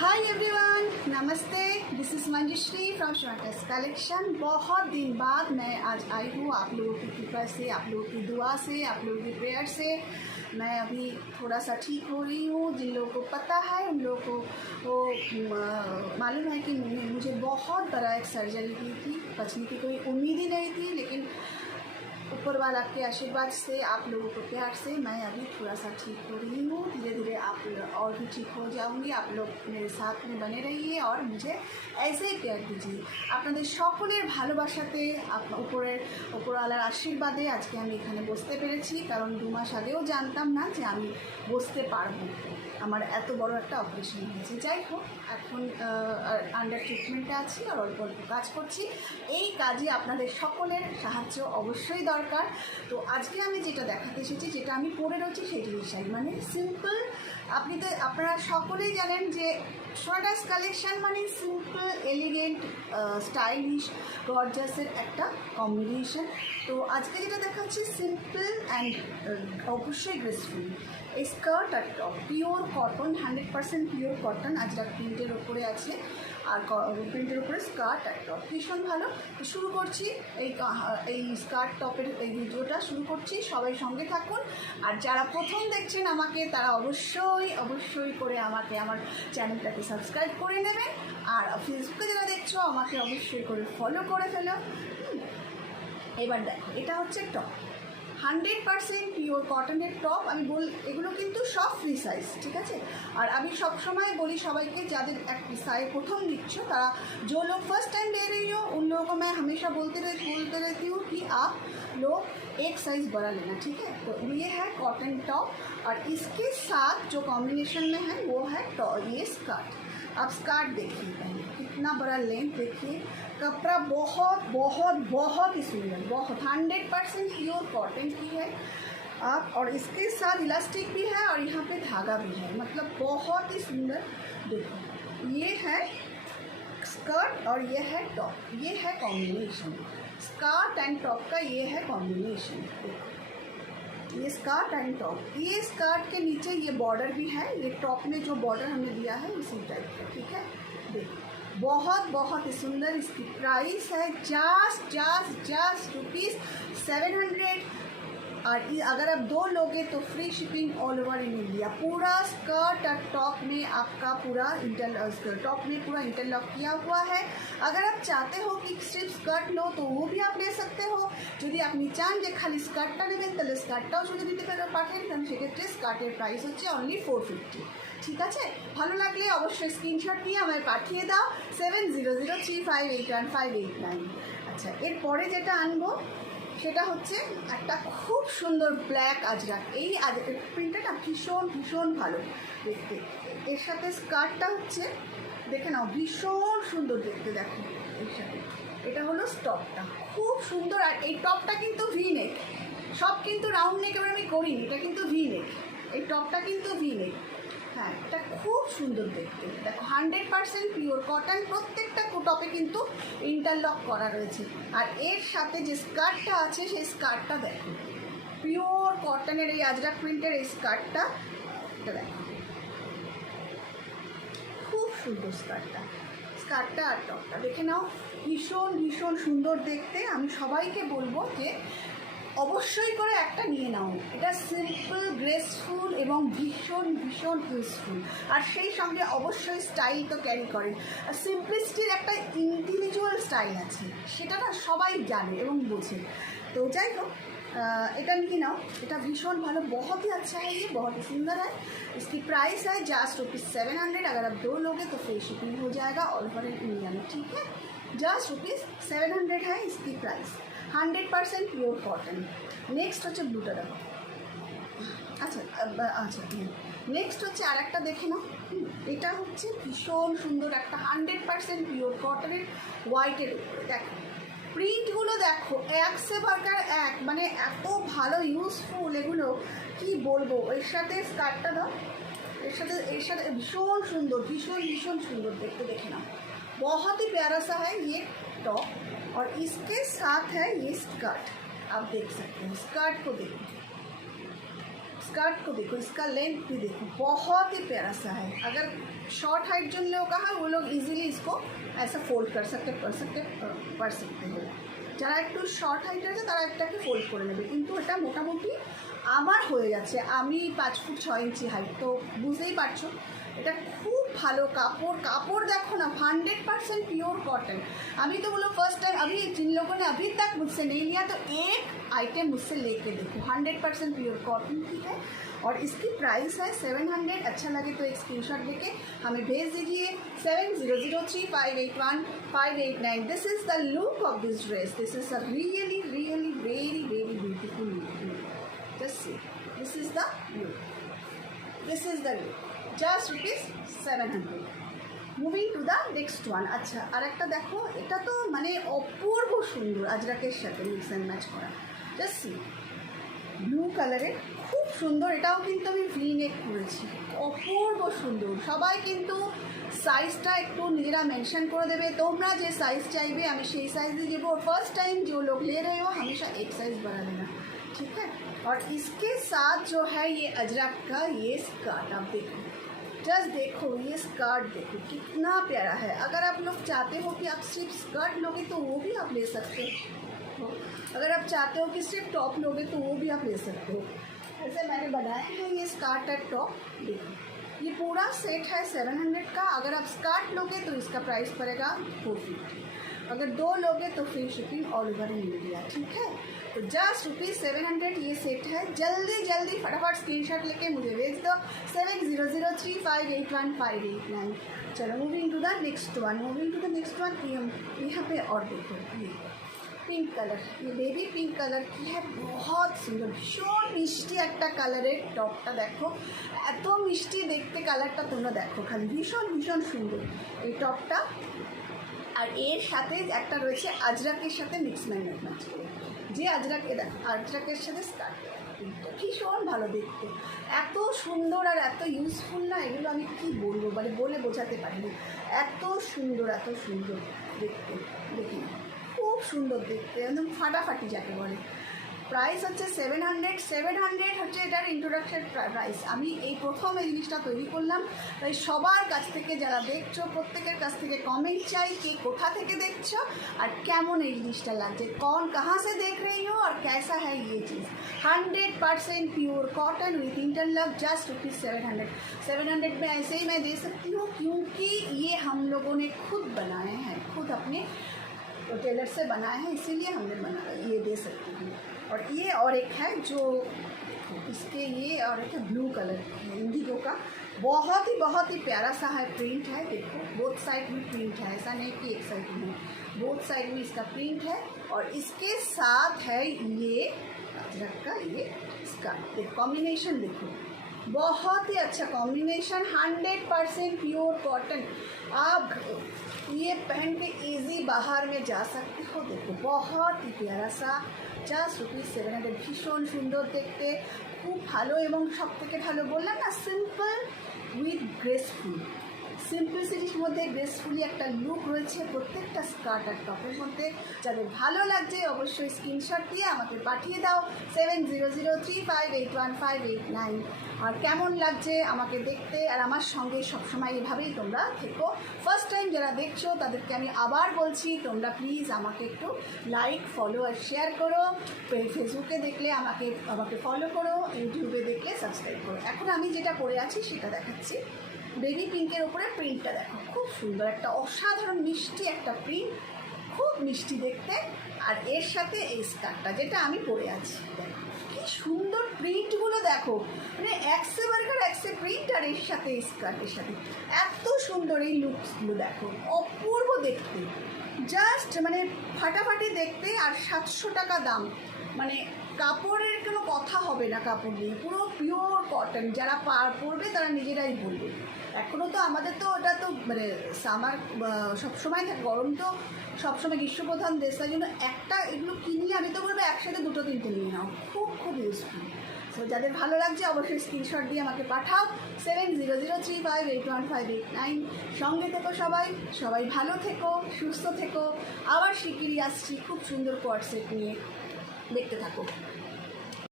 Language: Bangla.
हाय एवरीवन, नमस्ते। This is Manjushree from shortest collection. बहुत दिन बाद मैं आज आई हूँ आप लोगों की कृपा से, आप लोगों की दुआ से, आप लोगों की प्रेयर से। मैं अभी थोड़ा सा ठीक हो रही हूँ। जिन लोगों को पता है उन लोगों को वो मालूम है कि मुझे बहुत बड़ा एक सर्जरी की थी। बचने की कोई उम्मीद ही नहीं थी, लेकिन ऊपर वाला के आशीर्वाद से, आप लोगों को प्यार से मैं अभी थोड़ा सा ठीक हो रही हूँ। धीरे धीरे आप और भी ठीक हो जाऊँगी। आप लोग मेरे साथ में बने रहिए और मुझे ऐसे ही प्यार दीजिए। আপনাদের সকলের ভালোবাসাতে, উপরওয়ালার আশীর্বাদে আজকে আমি এখানে বসতে পেরেছি। কারণ 2 মাস আগেও জানতাম না যে আমি বসতে পারবো। আমার এত বড় একটা অপারেশন হয়েছে। যাই হোক, এখন আন্ডার ট্রিটমেন্টে আছি আর অল্প অল্প কাজ করছি। এই কাজে আপনাদের সকলের সাহায্য অবশ্যই দরকার। তো আজকে আমি যেটা দেখাতে এসেছি, যেটা আমি পরে রয়েছি সেই জিনিসটাই, মানে সিম্পল। আপনারা সকলেই জানেন যে শর্টেস্ট কালেকশন মানে সিম্পল, এলিগেন্ট, স্টাইলিশ, গর্জাসের একটা কম্বিনেশন। তো আজকে যেটা দেখাচ্ছি সিম্পল অ্যান্ড অবশ্যই গ্রেসফুল। এই স্কার্ট আর top pure cotton, 100% pure cotton, Ajrak প্রিন্টের ওপরে আছে। আর প্রিন্টের উপরে স্কার্ট আর টপ ভীষণ ভালো। শুরু করছি এই স্কার্ট টপের এই ভিডিওটা শুরু করছি। সবাই সঙ্গে থাকুন। আর যারা প্রথম দেখছেন আমাকে, তারা অবশ্যই করে আমাকে আমার চ্যানেলটাকে সাবস্ক্রাইব করে নেবেন। আর ফেসবুকে যারা দেখছো আমাকে অবশ্যই করে ফলো করে ফেলো। এবার দেখো, এটা হচ্ছে টপ, 100% পিওর কটনের টপ। আমি এগুলো কিন্তু সব ফ্রি সাইজ, ঠিক আছে। আর আমি সবসময় বলি সবাইকে, যাদের এক সাইজ প্রথম দিচ্ছ, তারা जो लोग फर्स्ट टाइम ले रही हो उन लोगों को मैं हमेशा बोलते रहती हूँ कि आप लोग एक साइज़ बड़ा लेना, ठीक है। तो ये है कॉटन टॉप और इसके साथ जो कॉम्बिनेशन में है वो है ये स्कर्ट। आप स्कर्ट देखिए पहले, कितना बड़ा लेंथ देखिए। कपड़ा बहुत बहुत बहुत ही सुंदर, बहुत 100% प्योर कॉटन की है आप। और इसके साथ इलास्टिक भी है और यहाँ पे धागा भी है, मतलब बहुत ही सुंदर। देखो, ये है स्कर्ट और ये है टॉप, ये है कॉम्बिनेशन। स्कर्ट एंड टॉप का ये है कॉम्बिनेशन। देखो, ये स्कर्ट एंड टॉप, ये स्कर्ट के नीचे ये बॉर्डर भी है। ये टॉप में जो बॉर्डर हमने दिया है इसी टाइप का, ठीक है। देखो, बहुत ही सुंदर। इसकी प्राइस है जस्ट ₹700। और अगर आप 2 लोगे तो free shipping all over in India. पूरा स्कर्ट और टॉप में आपका पूरा इंटरलॉक किया हुआ है। अगर आप चाहते हो कि सिर्फ स्कर्ट लो तो वो भी आप ले सकते हो। যদি আপনি চান যে খালি স্কার্টটা নেবেন তাহলে স্কার্টটাও চলে দিতে পারেন, কারণ সেক্ষেত্রে স্কার্টের প্রাইস হচ্ছে অনলি 450, ঠিক আছে। ভালো লাগলে অবশ্যই স্ক্রিনশট নিয়ে আমায় পাঠিয়ে দাও 7003581589। আচ্ছা, এরপরে যেটা আনবো সেটা হচ্ছে একটা খুব সুন্দর ব্ল্যাক আজরাক। এই প্রিন্টটা ভীষণ ভালো দেখতে। এর সাথে স্কার্টটা হচ্ছে, দেখে নাও, ভীষণ সুন্দর দেখতে। দেখো, এর সাথে এটা হলো টপটা, খুব সুন্দর। আর এই টপটা কিন্তু ভি নেক, সব কিন্তু রাউন্ড নেক এবার আমি করিনি, এটা কিন্তু ভি নেক। এই টপটা কিন্তু ভি নেক। হ্যাঁ, এটা খুব সুন্দর দেখতে। দেখো, 100% পিওর কটন, প্রত্যেকটা টপে কিন্তু ইন্টারলক করা রয়েছে। আর এর সাথে যে স্কার্টটা আছে সেই স্কার্টটা দেখো, পিওর কটনের এই আজরাক প্রিন্টের এই স্কার্টটা, এটা দেখো, খুব সুন্দর স্কার্টটা আর টপটা দেখে নাও, ভীষণ সুন্দর দেখতে। আমি সবাইকে বলবো যে অবশ্যই করে একটা নিয়ে নাও। এটা সিম্পল, গ্রেসফুল এবং ভীষণ ইউজফুল। আর সেই সঙ্গে অবশ্যই স্টাইল তো ক্যারি করে। আর সিম্পলিসিটির একটা ইন্ডিভিজুয়াল স্টাইল আছে, সেটা না সবাই জানে এবং বোঝে। তো যাই হোক, এটা নিয়ে নাও, এটা ভীষণ ভালো, बहुत ही अच्छा है, ये बहुत ही सुंदर है। इसकी प्राइस है जस्ट ₹700। अगर आप 2 लोगे तो फ्री शिपिंग हो जाएगा ऑल ओवर इंडिया में, ठीक है। जस्ट ₹700 है इसकी प्राइस, 100% পিওর কটন। নেক্সট হচ্ছে ব্লুটা দেখো। আচ্ছা, নেক্সট হচ্ছে আর একটা দেখে নাও। এটা হচ্ছে ভীষণ সুন্দর একটা 100% পিওর কটনের হোয়াইটের উপরে। দেখো, প্রিন্টগুলো দেখো, এক সে বার্কার এক, মানে এত ভালো ইউজফুল এগুলো, কি বলবো। এর সাথে স্কার্টটা দাও, এর সাথে ভীষণ সুন্দর দেখতে। দেখে নাও, बहुत ही प्यारा सा है ये टॉप। और इसके साथ है ये स्कर्ट, आप देख सकते हैं। स्कर्ट को देखो, इसका लेंथ भी देखो, बहुत ही प्यारा सा है। अगर शॉर्ट हाइट जिन लोगों का है वो लोग इजीली इसको ऐसा फोल्ड कर सकते हो। যারা একটু শর্ট হাইট আছে তারা একটাকে ফোল্ড করে নেবে, কিন্তু এটা মোটামুটি আমার হয়ে যাচ্ছে। আমি 5 ফুট 6 इंची हाइट, तो বুঝতেই পারছো এটা খুব ভালো কাপড়। কাপড় देखो ना 100% प्योर कॉटन। अभी तो बोलो फर्स्ट टाइम, अभी जिन लोगों ने अभी तक मुझसे नहीं लिया तो एक आइटम मुझसे लेके देखो, 100% प्योर कॉटन की है और इसकी प्राइस है 700। अच्छा लगे तो एक स्क्रीनशॉट देके हमें भेज दीजिए 7003581589। This is the look of this dress. This is a really really very very beautiful look. Just see, this is the look, this is the look, just rupees 700। Moving to the next one. আচ্ছা, আর একটা দেখো, এটা তো মানে অপূর্ব সুন্দর আজরাকের সাথে মিক্স অ্যান্ড ম্যাচ করা। জাস্ট সি, ব্লু কালারের খুব সুন্দর। এটাও কিন্তু আমি ভি নেক করেছি, অপূর্ব সুন্দর। সবাই কিন্তু সাইজটা একটু নিজেরা মেंशन করে দেবে, তোমরা যে সাইজ চাইবে আমি সেই সাইজই দেবো। फर्स्ट टाइम जो लोग ले रहे हो हमेशा एक साइज बढ़ा देना, ठीक है। और इसके साथ जो है ये अजरक का ये स्कर्ट, आप देखो, जस्ट देखो ये स्कर्ट देखो कितना प्यारा है। अगर आप लोग चाहते हो कि आप सिर्फ स्कर्ट लोगे तो वो भी आप ले सकते हो, अगर आप चाहते हो कि सिर्फ टॉप लोगे तो वो भी आप ले सकते हो। ऐसे मैंने बनाए हैं ये स्कर्ट और टॉप, देखो ये पूरा सेट है 700 का। अगर आप स्कर्ट लोगे तो इसका प्राइस पड़ेगा 450, अगर 2 लोगे तो free shipping all over India, ठीक है। तो जस्ट रुपीज़ 700 ये सेट है। जल्दी जल्दी फटाफट स्क्रीनशॉट लेके मुझे भेज दो 7003581589। चलो moving to the next one, moving to the next one. यहाँ पे और देखो ये पिंक कलर, ये बेबी पिंक कलर की है, बहुत सुंदर भीषण मिष्टि एक कलर टपटा देखो, एत मिष्टि देखते कलरटा तुम्हारा देखो खाली भीषण भीषण सुंदर ये टपटा। और एर साथे एक रही है आजराकेर साथे मिक्स मैच करे, যে আজরাকে দেখো আজরাকের সাথে স্কার্ট ভীষণ ভালো দেখতে, এত সুন্দর আর এত ইউজফুল না, এগুলো আমি কি বলবো মানে বলে বোঝাতে পারিনি। এত সুন্দর দেখতে, দেখি খুব সুন্দর দেখতে, একদম ফাটাফাটি যাকে বলে। প্রাইস হচ্ছে 700 হচ্ছে এটার ইন্ট্রোডাকশন প্রাইস। আমি এই প্রথম এই জিনিসটা তৈরি করলাম, তাই সবার কাছ থেকে যারা দেখছো প্রত্যেকের কাছ থেকে কমেন্ট চাই, কে কোথা থেকে দেখছো আর কেমন এই জিনিসটা লাগছে, कौन कहाँ से देख रही हो और कैसा है ये चीज़। 100% pure cotton with interlock, just rupees 700 में ऐसे ही मैं दे सकती हूँ क्योंकि ये हम लोगों ने खुद बनाए हैं, खुद अपने टेलर से बनाए हैं, इसीलिए हमने ये दे सकती हूँ। और ये और एक है जो इसके ये और एक है ब्लू कलर इंडिगो का, बहुत ही प्यारा सा है, प्रिंट है। देखो बोथ साइड में प्रिंट है, ऐसा नहीं कि एक साइड में, बोथ साइड में इसका प्रिंट है। और इसके साथ है ये अजरक का ये इसका कॉम्बिनेशन, देखो बहुत ही अच्छा कॉम्बिनेशन, 100% प्योर कॉटन। आप ये पहन के इजी बाहर में जा सकते हो। देखो बहुत ही प्यारा सा, জাস্ট রুপিস 700, ভীষণ সুন্দর দেখতে, খুব ভালো। এবং সব থেকে ভালো বললাম না, সিম্পল উইথ গ্রেসফুল, সিম্পলিসিটির মধ্যে গ্রেসফুলি একটা লুক রয়েছে প্রত্যেকটা স্কার্ট আর টপের মধ্যে। যাদের ভালো লাগছে অবশ্যই স্ক্রিনশট দিয়ে আমাকে পাঠিয়ে দাও 7003581589। আর কেমন লাগছে আমাকে দেখতে, আর আমার সঙ্গে সবসময় এভাবেই তোমরা থেকো। ফার্স্ট টাইম যারা দেখছো তাদেরকে আমি আবার বলছি, তোমরা প্লিজ আমাকে একটু লাইক ফলো আর শেয়ার করো। ফেসবুকে দেখলে আমাকে ফলো করো, ইউটিউবে দেখলে সাবস্ক্রাইব করো। এখন আমি যেটা পরে আছি সেটা দেখাচ্ছি। বেবি পিঙ্কের ওপরে প্রিন্টটা দেখো, খুব সুন্দর একটা অসাধারণ মিষ্টি একটা প্রিন্ট, খুব মিষ্টি দেখতে। আর এর সাথে এই স্কার্টটা যেটা আমি পরে আছি, দেখো কি সুন্দর প্রিন্টগুলো দেখো, মানে একসে বার্গার একসে প্রিন্ট, আর এর সাথে এই স্কার্টের সাথে এত সুন্দর এই লুকসগুলো দেখো, অপূর্ব দেখতে, জাস্ট মানে ফাটাফাটি দেখতে। আর 700 টাকা দাম, মানে কাপড়ের কোনো কথা হবে না, কাপড় নিয়ে পুরো পিওর কটন। যারা পরবে তারা নিজেরাই বলবে। এখনও তো আমাদের তো ওটা তো মানে সামার সবসময় থাকে, গরম তো সবসময় গ্রীষ্মপ্রধান দেশ, তাই জন্য একটা এগুলো কিনলে আমি তো বলবো একসাথে 2-3 নিয়ে নাও, খুব ইউজফুল। সো যাদের ভালো লাগছে অবশ্যই স্ক্রিনশট দিয়ে আমাকে পাঠাও 7003581589। সঙ্গে থেকো সবাই ভালো থেকো, সুস্থ থেকো। আবার শিগগিরই আসছি খুব সুন্দর কোয়ার্ড সেট নিয়ে, দেখতে থাকো।